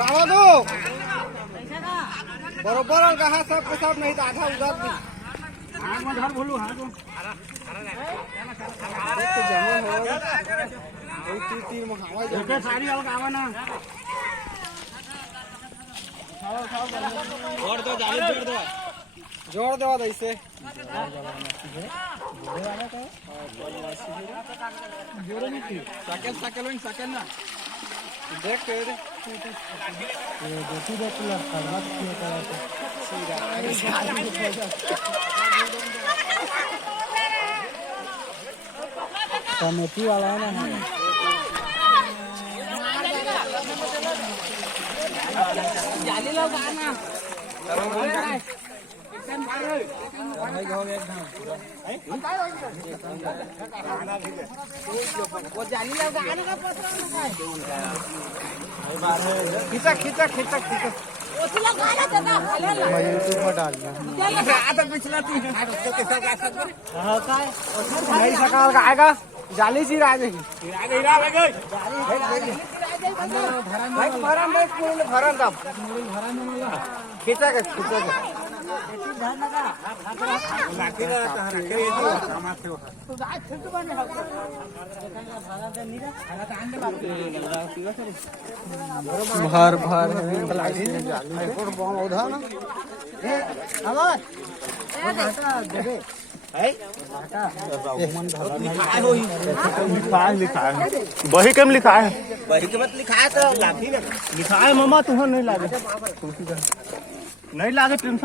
गावा दो बरोबर कहा सब के सब नहीं तो आधा उधार भी हाँ मैं घर बोलूँ हाँ तो जमा होगा वही तीर में हवा जैसे सारी और गावा ना जोड़ दो जाली जोड़ दो ऐसे सेकंड ना देख ये देखी देख कमेटी वाला है ना जाली लोग आना वो जाली लोग आने का खींचा खींचा खींचा खींचा मैं यूट्यूब पर डालना नहीं सकाल का आएगा जाली सी राज खींचा के खींचा के भर भर उधा ना लिखा है बही कम लिखा है बही के मत लिखा है तो लाठी लिखा है मामा तुम्हें नहीं लागे नहीं लागे टेंशन